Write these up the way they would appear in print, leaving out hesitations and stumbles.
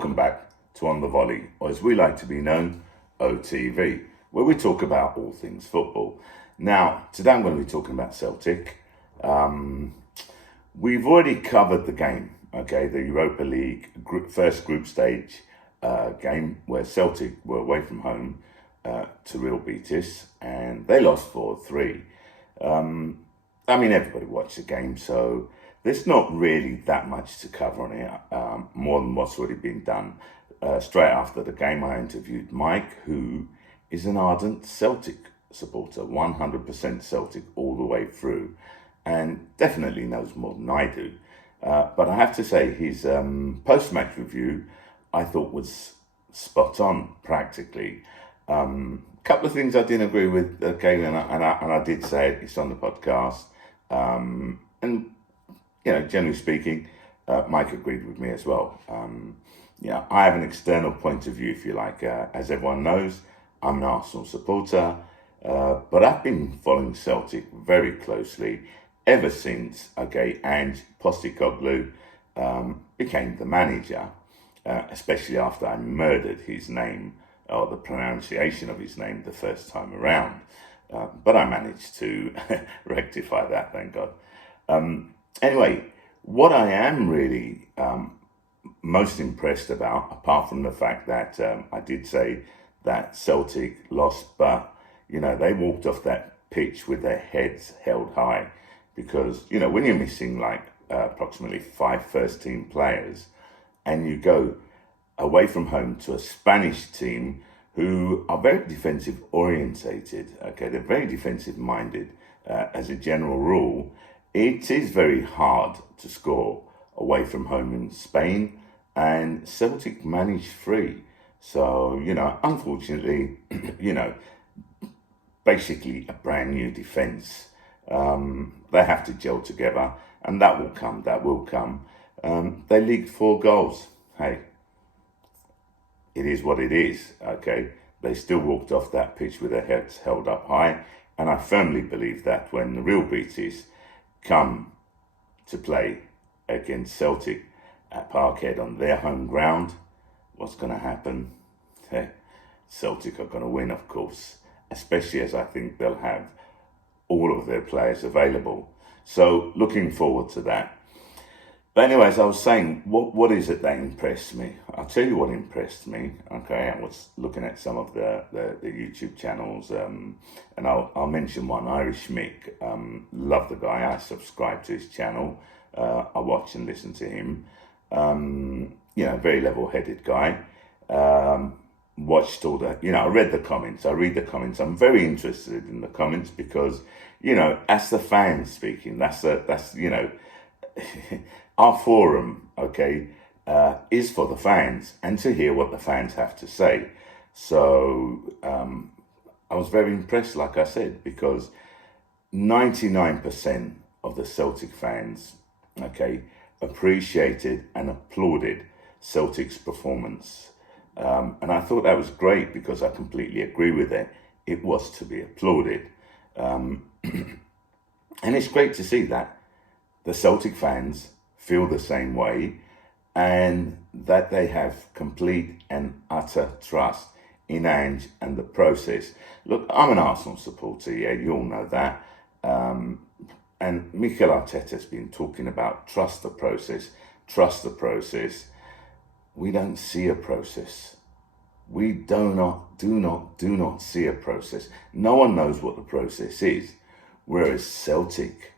welcome back to On the Volley, or as we like to be known, OTV, where we talk about all things football. Now, today I'm going to be talking about Celtic. We've already covered the game, okay, the Europa League first group stage game where Celtic were away from home to Real Betis, and they lost 4-3. Everybody watched the game, so there's not really that much to cover on it, more than what's already been done. Straight after the game, I interviewed Mike, who is an ardent Celtic supporter, 100% Celtic all the way through, and definitely knows more than I do. But I have to say, his post-match review, I thought was spot on, practically. Couple of things I didn't agree with, okay, and I did say it, it's on the podcast. Generally speaking, Mike agreed with me as well. I have an external point of view, if you like. As everyone knows, I'm an Arsenal supporter, but I've been following Celtic very closely ever since, Ange Postecoglou became the manager, especially after I murdered his name, or the pronunciation of his name, the first time around. But I managed to rectify that, thank God. Anyway, what I am really most impressed about, apart from the fact that I did say that Celtic lost, but, they walked off that pitch with their heads held high, because, when you're missing approximately 5 first-team players and you go away from home to a Spanish team who are very defensive orientated, they're very defensive minded as a general rule, it is very hard to score away from home in Spain, and Celtic managed 3. So, unfortunately, basically a brand new defence. They have to gel together, and that will come. They leaked 4 goals. Hey, it is what it is, okay? They still walked off that pitch with their heads held up high, and I firmly believe that when the Real Betis come to play against Celtic at Parkhead on their home ground, what's going to happen? Celtic are going to win, of course, especially as I think they'll have all of their players available. So looking forward to that. But anyways, I was saying, what is it that impressed me? I'll tell you what impressed me. Okay, I was looking at some of the YouTube channels, and I'll mention one, Irish Mick. Love the guy. I subscribe to his channel. I watch and listen to him. Very level-headed guy. Watched all the, I read the comments. I read the comments. I'm very interested in the comments because, as the fans speaking, that's our forum, is for the fans and to hear what the fans have to say. So I was very impressed, like I said, because 99% of the Celtic fans, appreciated and applauded Celtic's performance. And I thought that was great because I completely agree with it. It was to be applauded. And it's great to see that the Celtic fans feel the same way and that they have complete and utter trust in Ange and the process. Look, I'm an Arsenal supporter, yeah, you all know that. And Mikel Arteta's been talking about trust the process. We don't see a process. We do not see a process. No one knows what the process is. Whereas Celtic,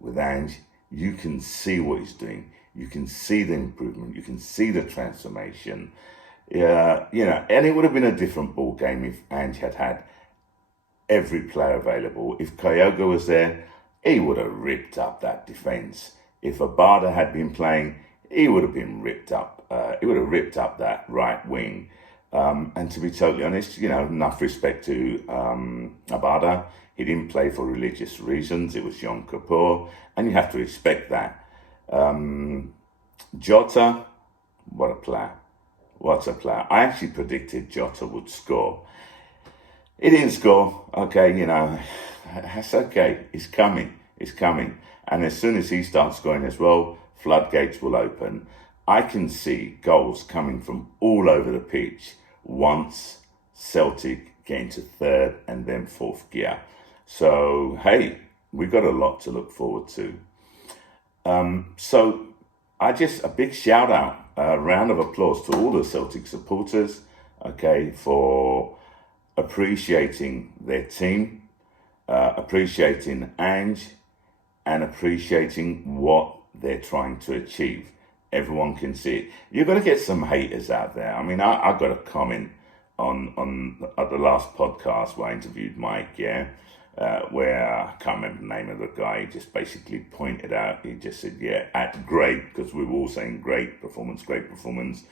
with Ange, you can see what he's doing. You can see the improvement. You can see the transformation. And it would have been a different ball game if Ange had every player available. If Kyogo was there, he would have ripped up that defence. If Abada had been playing, he would have been ripped up. He would have ripped up that right wing. And to be totally honest, enough respect to Abada. He didn't play for religious reasons. It was Yom Kippur, and you have to respect that. Jota, what a player. I actually predicted Jota would score. He didn't score. That's okay. It's coming. And as soon as he starts scoring as well, floodgates will open. I can see goals coming from all over the pitch once Celtic get into third and then fourth gear. So, hey, we've got a lot to look forward to. So, a big shout out, a round of applause to all the Celtic supporters, okay, for appreciating their team, appreciating Ange, and appreciating what they're trying to achieve. Everyone can see it. You're going to get some haters out there. I mean, I got a comment on at the last podcast where I interviewed Mike, yeah, where I can't remember the name of the guy. He just basically pointed out, he just said, yeah, at great, because we were all saying great performance,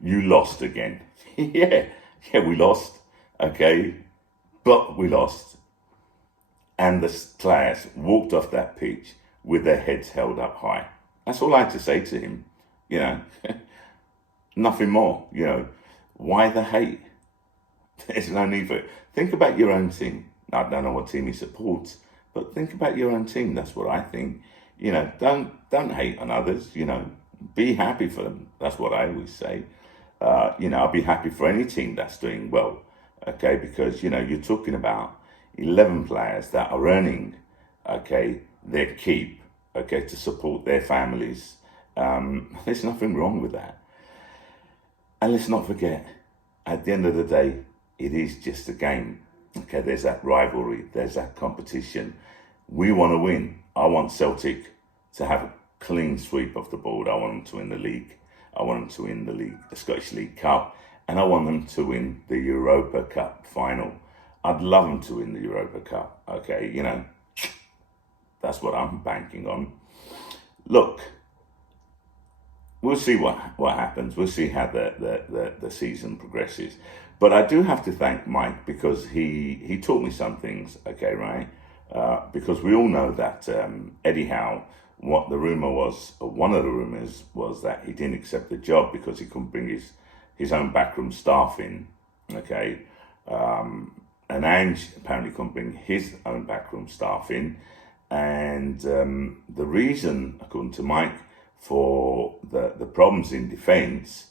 you lost again. yeah, we lost, okay, but we lost. And the players walked off that pitch with their heads held up high. That's all I had to say to him, nothing more, why the hate? There's no need for it. Think about your own team. I don't know what team he supports, but think about your own team. That's what I think. Don't hate on others, be happy for them. That's what I always say. I'll be happy for any team that's doing well, okay, because, you're talking about 11 players that are earning, okay, their keep, okay, to support their families. There's nothing wrong with that. And let's not forget, at the end of the day, it is just a game. Okay, there's that rivalry, there's that competition. We want to win. I want Celtic to have a clean sweep of the board. I want them to win the league. I want them to win the Scottish League Cup, and I want them to win the Europa Cup final. I'd love them to win the Europa Cup. Okay, that's what I'm banking on. Look, we'll see what happens. We'll see how the season progresses. But I do have to thank Mike, because he taught me some things, okay, right? Because we all know that Eddie Howe, what the rumour was, or one of the rumours was that he didn't accept the job because he couldn't bring his own backroom staff in, okay? And Ange apparently couldn't bring his own backroom staff in. And the reason, according to Mike, for the problems in defence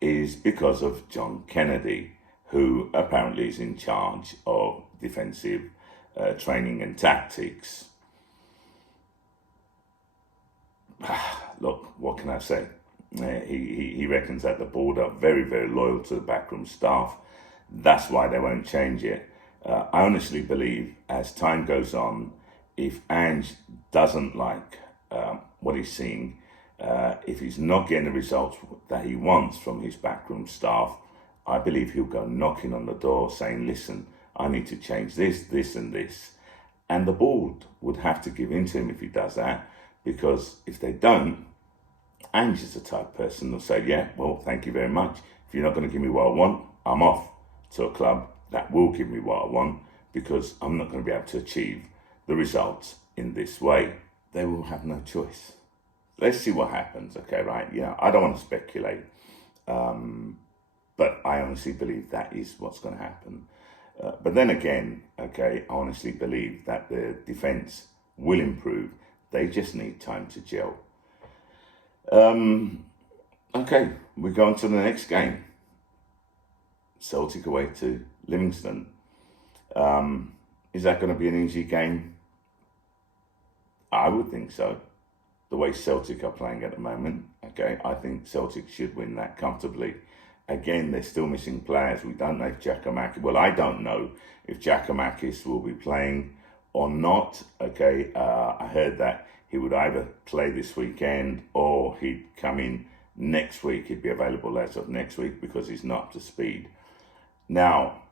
is because of John Kennedy, who apparently is in charge of defensive training and tactics. Look, what can I say? He reckons that the board are very, very loyal to the backroom staff. That's why they won't change it. I honestly believe as time goes on, if Ange doesn't like what he's seeing, if he's not getting the results that he wants from his backroom staff, I believe he'll go knocking on the door saying, listen, I need to change this, this and this. And the board would have to give in to him if he does that, because if they don't, Ange is the type of person who'll say, yeah, well, thank you very much. If you're not going to give me what I want, I'm off to a club that will give me what I want, because I'm not going to be able to achieve the results in this way. They will have no choice. Let's see what happens, okay, right? I don't want to speculate, but I honestly believe that is what's going to happen. But then again, okay, I honestly believe that the defence will improve. They just need time to gel. Okay, we go on to the next game. Celtic away to Livingston. Is that going to be an easy game? I would think so. The way Celtic are playing at the moment, okay, I think Celtic should win that comfortably. Again, they're still missing players. We don't know if Giacomakis, well, I don't know if Giacomakis will be playing or not, okay. I heard that he would either play this weekend or he'd come in next week. He'd be available as of next week because he's not up to speed. Now,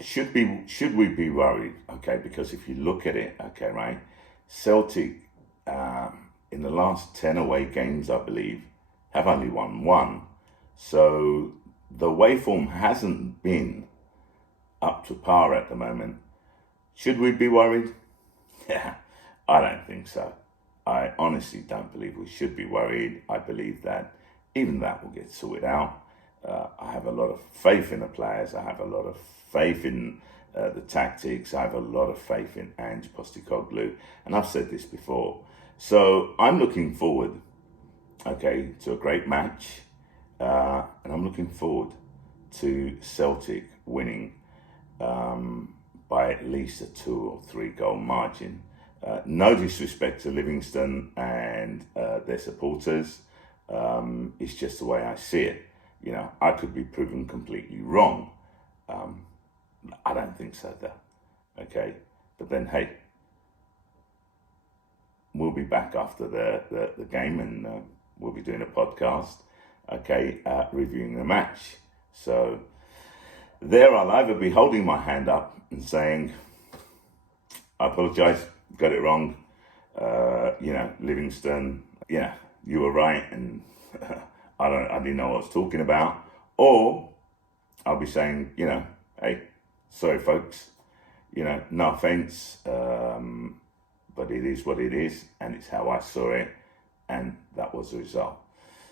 should we be worried? Okay, because if you look at it, okay, right, Celtic in the last 10 away games, I believe, have only won one. So the away form hasn't been up to par at the moment. Should we be worried? Yeah, I don't think so. I honestly don't believe we should be worried. I believe that even that will get sorted out. I have a lot of faith in the players. I have a lot of faith in the tactics. I have a lot of faith in Ange Postecoglou. And I've said this before. So I'm looking forward okay, to a great match. And I'm looking forward to Celtic winning by at least a 2 or 3 goal margin. No disrespect to Livingston and their supporters. It's just the way I see it. You know, I could be proven completely wrong. I don't think so, though. Okay, but then hey, we'll be back after the game, and we'll be doing a podcast. Okay, reviewing the match. So there, I'll either be holding my hand up and saying, I apologise, got it wrong. You know, Livingston, yeah, you were right, and I didn't know what I was talking about. Or I'll be saying, you know, hey, sorry folks, you know, no offence, but it is what it is, and it's how I saw it, and that was the result.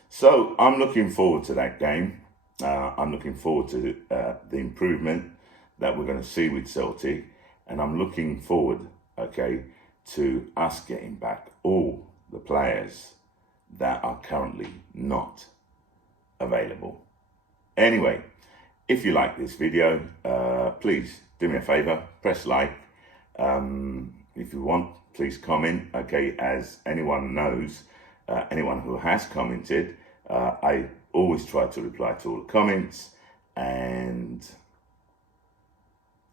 So I'm looking forward to that game. I'm looking forward to the improvement that we're going to see with Celtic, and I'm looking forward, okay, to us getting back all the players that are currently not available. Anyway, if you like this video, please do me a favor, press like. If you want, please comment. Okay, as anyone knows, anyone who has commented, I always try to reply to all the comments. And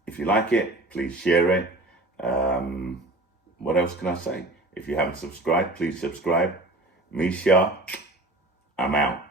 if you like it, please share it. What else can I say? If you haven't subscribed, please subscribe. Me, Shah, I'm out.